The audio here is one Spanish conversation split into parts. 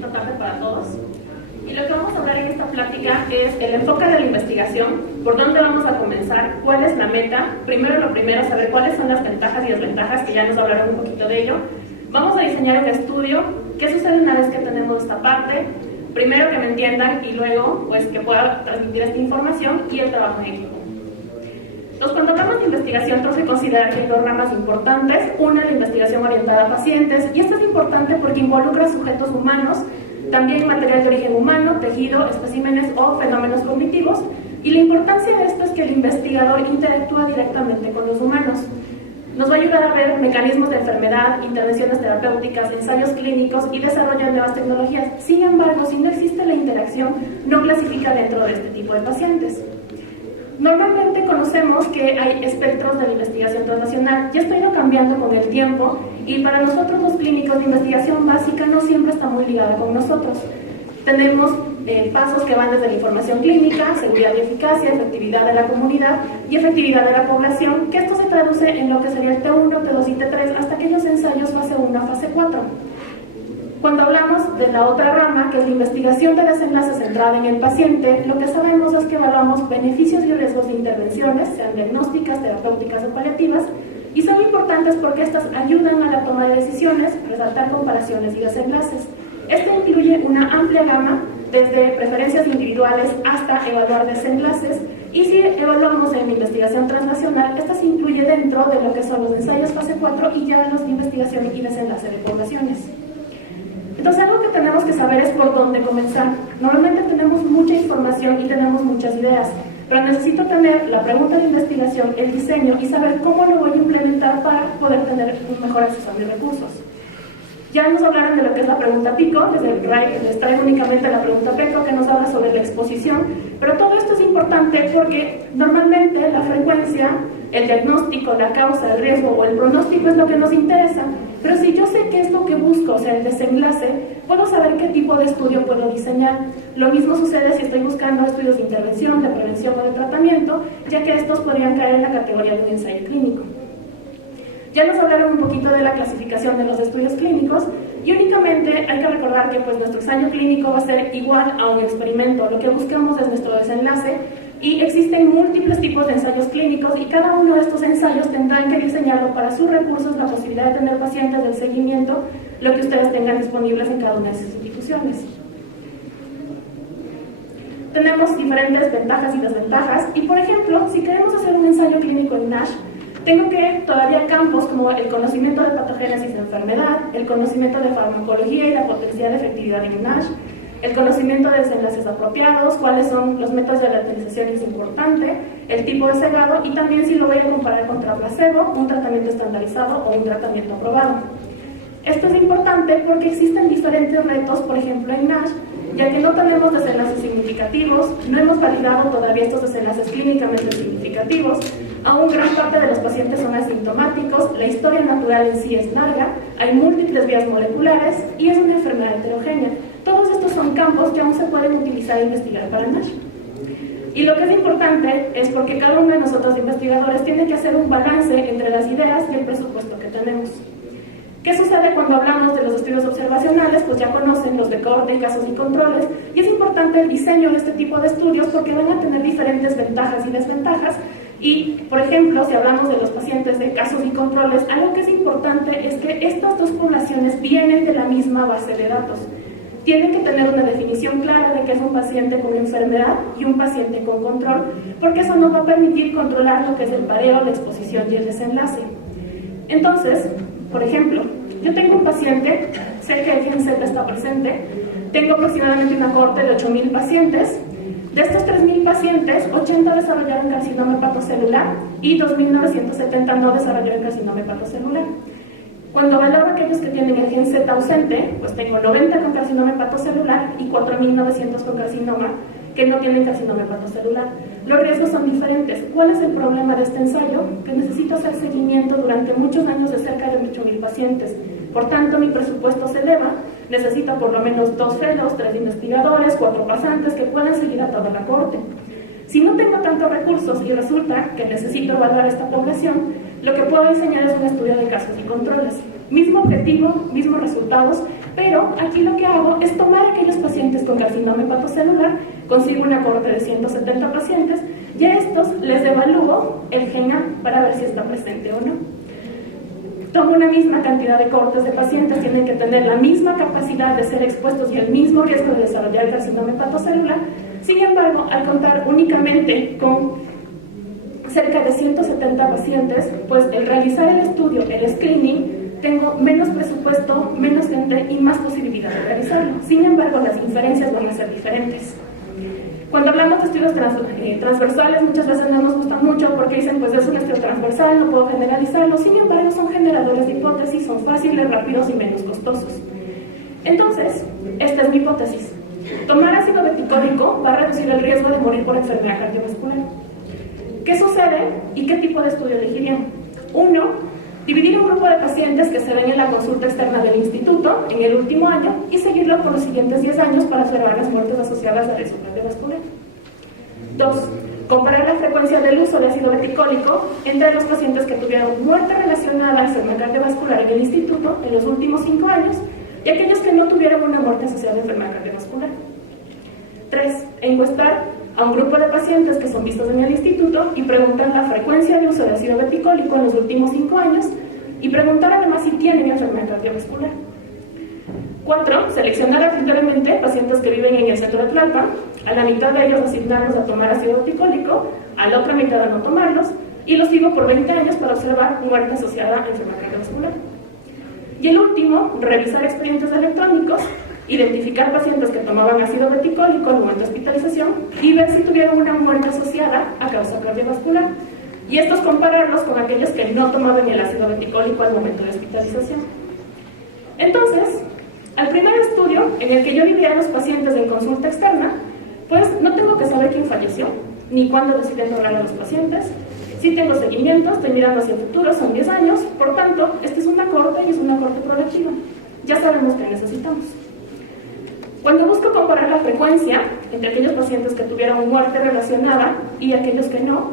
bonita tarde para todos. Y lo que vamos a hablar en esta plática es el enfoque de la investigación, por dónde vamos a comenzar, cuál es la meta, primero saber cuáles son las ventajas y desventajas, que ya nos hablaron un poquito de ello. Vamos a diseñar un estudio, qué sucede una vez que tenemos esta parte, primero que me entiendan y luego pues que pueda transmitir esta información y el trabajo en equipo. Entonces, cuando hablamos de investigación, tenemos que considerar que hay dos ramas importantes. Una, la investigación orientada a pacientes, y esta es importante porque involucra sujetos humanos, también material de origen humano, tejido, especímenes o fenómenos cognitivos, y la importancia de esto es que el investigador interactúa directamente con los humanos. Nos va a ayudar a ver mecanismos de enfermedad, intervenciones terapéuticas, ensayos clínicos y desarrollar nuevas tecnologías. Sin embargo, si no existe la interacción, no clasifica dentro de este tipo de pacientes. Normalmente conocemos que hay espectros de la investigación transnacional. Ya está ido cambiando con el tiempo y para nosotros los clínicos de investigación básica no siempre está muy ligada con nosotros. Tenemos pasos que van desde la información clínica, seguridad y eficacia, efectividad de la comunidad y efectividad de la población, que esto se traduce en lo que sería el T1, T2 y T3 hasta aquellos ensayos fase 1 a fase 4. Cuando hablamos de la otra rama, que es la investigación de desenlace centrada en el paciente, lo que sabemos es que evaluamos beneficios y riesgos de intervenciones, sean diagnósticas, terapéuticas o paliativas, y son importantes porque estas ayudan a la toma de decisiones, resaltar comparaciones y desenlaces. Esto incluye una amplia gama, desde preferencias individuales hasta evaluar desenlaces, y si evaluamos en investigación transnacional, esta se incluye dentro de lo que son los ensayos fase 4 y ya los de investigación y desenlace de poblaciones. Entonces, algo que tenemos que saber es por dónde comenzar. Normalmente tenemos mucha información y tenemos muchas ideas, pero necesito tener la pregunta de investigación, el diseño y saber cómo lo voy a implementar para poder tener un mejor acceso a mis recursos. Ya nos hablaron de lo que es la pregunta PICO, les traigo únicamente la pregunta PICO que nos habla sobre la exposición, pero todo esto es importante porque normalmente la frecuencia, el diagnóstico, la causa, el riesgo o el pronóstico es lo que nos interesa, pero si yo sé qué es lo que busco, o sea, el desenlace, puedo saber qué tipo de estudio puedo diseñar. Lo mismo sucede si estoy buscando estudios de intervención, de prevención o de tratamiento, ya que estos podrían caer en la categoría de un ensayo clínico. Ya nos hablaron un poquito de la clasificación de los estudios clínicos y únicamente hay que recordar que pues, nuestro ensayo clínico va a ser igual a un experimento. Lo que buscamos es nuestro desenlace y existen múltiples tipos de ensayos clínicos y cada uno de estos ensayos tendrán que diseñarlo para sus recursos, la posibilidad de tener pacientes del seguimiento, lo que ustedes tengan disponibles en cada una de sus instituciones. Tenemos diferentes ventajas y desventajas y, por ejemplo, si queremos hacer un ensayo clínico en NASH, tengo que todavía campos como el conocimiento de patogénesis de enfermedad, el conocimiento de farmacología y la potencial efectividad en NASH, el conocimiento de desenlaces apropiados, cuáles son los métodos de lateralización que es importante, el tipo de cegado y también si lo voy a comparar contra placebo, un tratamiento estandarizado o un tratamiento aprobado. Esto es importante porque existen diferentes retos, por ejemplo en NASH, ya que no tenemos desenlaces significativos, no hemos validado todavía estos desenlaces clínicamente significativos, aún gran parte de los pacientes son asintomáticos, la historia natural en sí es larga, hay múltiples vías moleculares y es una enfermedad heterogénea. Todos estos son campos que aún se pueden utilizar e investigar para NASH. Y lo que es importante es porque cada uno de nosotros investigadores tiene que hacer un balance entre las ideas y el presupuesto que tenemos. ¿Qué sucede cuando hablamos de los estudios observacionales? Pues ya conocen los de cohorte, casos y controles, y es importante el diseño de este tipo de estudios porque van a tener diferentes ventajas y desventajas. Y, por ejemplo, si hablamos de los pacientes de casos y controles, algo que es importante es que estas dos poblaciones vienen de la misma base de datos. Tienen que tener una definición clara de qué es un paciente con enfermedad y un paciente con control, porque eso nos va a permitir controlar lo que es el pareo, la exposición y el desenlace. Entonces, por ejemplo, yo tengo un paciente, sé que el gen Z está presente, tengo aproximadamente una cohorte de 8,000 pacientes. De estos 3,000 pacientes, 80 desarrollaron carcinoma hepatocelular y 2,970 no desarrollaron carcinoma hepatocelular. Cuando valoro aquellos que tienen el gen Z ausente, pues tengo 90 con carcinoma hepatocelular y 4,900 con carcinoma que no tienen carcinoma hepatocelular. Los riesgos son diferentes. ¿Cuál es el problema de este ensayo? Que necesito hacer seguimiento durante muchos años de cerca de 8,000 pacientes. Por tanto, mi presupuesto se eleva, necesito por lo menos 2 fellows, 3 investigadores, 4 pasantes que puedan seguir a toda la cohorte. Si no tengo tantos recursos y resulta que necesito evaluar esta población, lo que puedo diseñar es un estudio de casos y controles. Mismo objetivo, mismos resultados, pero aquí lo que hago es tomar a aquellos pacientes con carcinoma hepatocelular, consigo una cohorte de 170 pacientes, y a estos les evalúo el GENA para ver si está presente o no. Tomo una misma cantidad de cohortes de pacientes, tienen que tener la misma capacidad de ser expuestos y el mismo riesgo de desarrollar carcinoma hepatocelular. Sin embargo, al contar únicamente con cerca de 170 pacientes, pues el realizar el estudio, el screening, tengo menos presupuesto, menos gente y más posibilidad de realizarlo. Sin embargo, las inferencias van a ser diferentes. Cuando hablamos de estudios transversales, muchas veces no nos gustan mucho porque dicen, pues es un estudio transversal, no puedo generalizarlo. Sin embargo, son generadores de hipótesis, son fáciles, rápidos y menos costosos. Entonces, esta es mi hipótesis. Tomar ácido beticólico va a reducir el riesgo de morir por enfermedad cardiovascular. ¿Qué sucede y qué tipo de estudio elegirían? 1. Dividir un grupo de pacientes que se ven en la consulta externa del instituto en el último año y seguirlo por los siguientes 10 años para observar las muertes asociadas a riesgo cardiovascular. 2. Comparar la frecuencia del uso de ácido beticólico entre los pacientes que tuvieron muerte relacionada a enfermedad cardiovascular en el instituto en los últimos 5 años y aquellos que no tuvieron una muerte asociada a enfermedad cardiovascular. 3. Encuestar a un grupo de pacientes que son vistos en el instituto y preguntar la frecuencia de uso de ácido beticólico en los últimos 5 años y preguntar además si tienen enfermedad cardiovascular. 4. Seleccionar aleatoriamente pacientes que viven en el centro de Tlalpan, a la mitad de ellos asignarlos a tomar ácido beticólico, a la otra mitad a no tomarlos, y los sigo por 20 años para observar muerte asociada a enfermedad cardiovascular. Y el último, revisar expedientes electrónicos, identificar pacientes que tomaban ácido beticólico al momento de hospitalización y ver si tuvieron una muerte asociada a causa cardiovascular. Y estos compararlos con aquellos que no tomaban el ácido beticólico al momento de hospitalización. Entonces, al primer estudio en el que yo dividía a los pacientes en consulta externa, pues no tengo que saber quién falleció, ni cuándo decidí enrollar a los pacientes. Sí tengo seguimiento, estoy mirando hacia el futuro, son 10 años, por tanto, esta es una cohorte y es una cohorte progresiva. Ya sabemos qué necesitamos. Cuando busco comparar la frecuencia entre aquellos pacientes que tuvieron muerte relacionada y aquellos que no,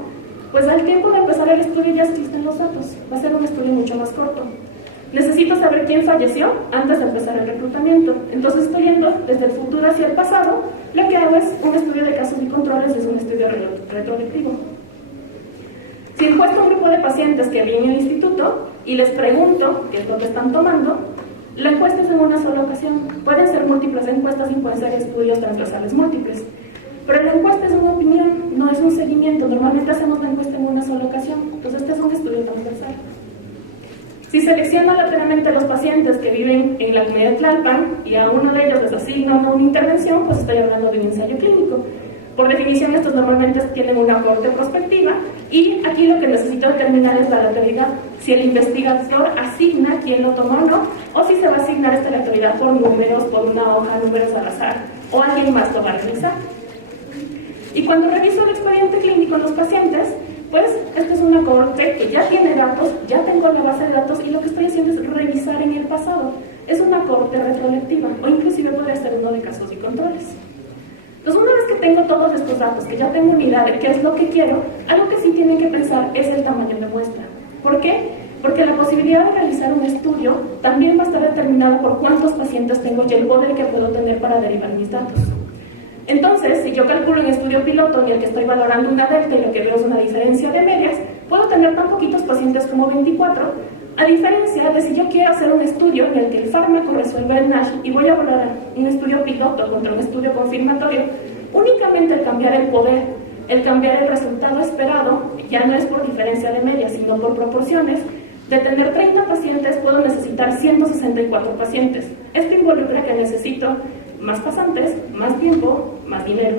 pues al tiempo de empezar el estudio ya existen los datos. Va a ser un estudio mucho más corto. Necesito saber quién falleció antes de empezar el reclutamiento. Entonces estoy yendo desde el futuro hacia el pasado. Lo que hago es un estudio de casos y controles, es un estudio retroactivo. Si encuesto a un grupo de pacientes que vienen al instituto y les pregunto qué es lo que están tomando, la encuesta es en una sola ocasión. Pueden ser múltiples encuestas y pueden ser estudios transversales múltiples. Pero la encuesta es una opinión, no es un seguimiento. Normalmente hacemos la encuesta en una sola ocasión. Entonces este es un estudio transversal. Si selecciono aleatoriamente a los pacientes que viven en la comunidad de Tlalpan y a uno de ellos les asigno una intervención, pues estoy hablando de un ensayo clínico. Por definición, estos normalmente tienen una cohorte prospectiva y aquí lo que necesito determinar es la aleatoriedad. Si el investigador asigna quién lo toma o no, o si se va a asignar esta aleatoriedad por números, por una hoja, números al azar, o alguien más lo va a realizar. Y cuando reviso el expediente clínico en los pacientes, pues esta es una cohorte que ya tiene datos, ya tengo la base de datos y lo que estoy haciendo es revisar en el pasado. Es una cohorte retroactiva o inclusive podría ser uno de casos y controles. Entonces, una vez que tengo todos estos datos, que ya tengo unidad de qué es lo que quiero, algo que sí tienen que pensar es el tamaño de muestra. ¿Por qué? Porque la posibilidad de realizar un estudio también va a estar determinada por cuántos pacientes tengo y el poder que puedo tener para derivar mis datos. Entonces, si yo calculo en estudio piloto en el que estoy valorando una delta y lo que veo es una diferencia de medias, puedo tener tan poquitos pacientes como 24, a diferencia de si yo quiero hacer un estudio en el que el fármaco resuelve el NASH y voy a valorar un estudio piloto contra un estudio confirmatorio, únicamente el cambiar el poder, el cambiar el resultado esperado, ya no es por diferencia de medias, sino por proporciones. De tener 30 pacientes, puedo necesitar 164 pacientes. Esto involucra que necesito más pasantes, más tiempo, más dinero.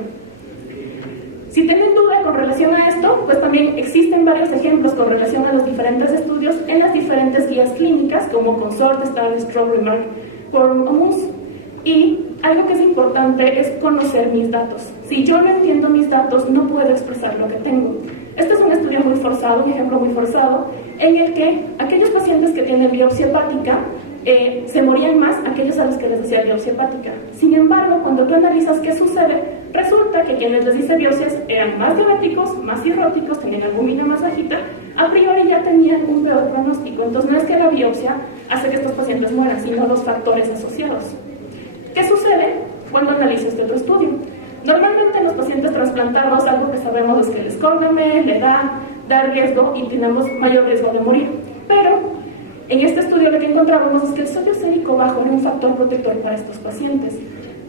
Si tienen duda con relación a esto, pues también existen varios ejemplos con relación a los diferentes estudios en las diferentes guías clínicas, como CONSORT, STAR, Stroke, Remark, Quorum o MUS. Y algo que es importante es conocer mis datos. Si yo no entiendo mis datos, no puedo expresar lo que tengo. Este es un estudio muy forzado, un ejemplo muy forzado, en el que aquellos pacientes que tienen biopsia hepática se morían más aquellos a los que les hacía biopsia hepática. Sin embargo, cuando tú analizas qué sucede, resulta que quienes les hice biopsias eran más diabéticos, más cirróticos, tenían albúmina más bajita, a priori ya tenían un peor pronóstico. Entonces no es que la biopsia hace que estos pacientes mueran, sino los factores asociados. ¿Qué sucede cuando analizo este otro estudio? Normalmente en los pacientes trasplantados algo que sabemos es que el escóndeme, la edad, da riesgo y tenemos mayor riesgo de morir. Pero en este estudio lo que encontrábamos es que el sodio sérico bajo era un factor protector para estos pacientes.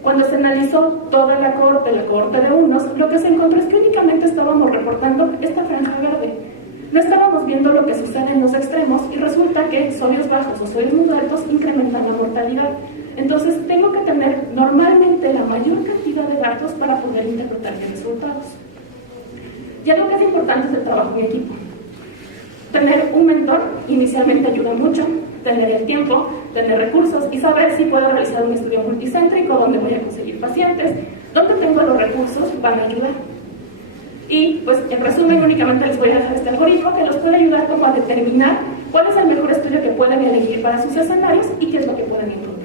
Cuando se analizó toda la cohorte de unos, lo que se encontró es que únicamente estábamos reportando esta franja verde. No estábamos viendo lo que sucede en los extremos y resulta que sodios bajos o sodios muy altos incrementan la mortalidad. Entonces tengo que tener normalmente la mayor cantidad de datos para poder interpretar mis resultados. Y algo que es importante es el trabajo en equipo. Tener un mentor inicialmente ayuda mucho, tener el tiempo, tener recursos y saber si puedo realizar un estudio multicéntrico, dónde voy a conseguir pacientes, dónde tengo los recursos, van a ayudar. Y pues en resumen únicamente les voy a dejar este algoritmo que los puede ayudar como a determinar cuál es el mejor estudio que pueden elegir para sus escenarios y qué es lo que pueden incluir.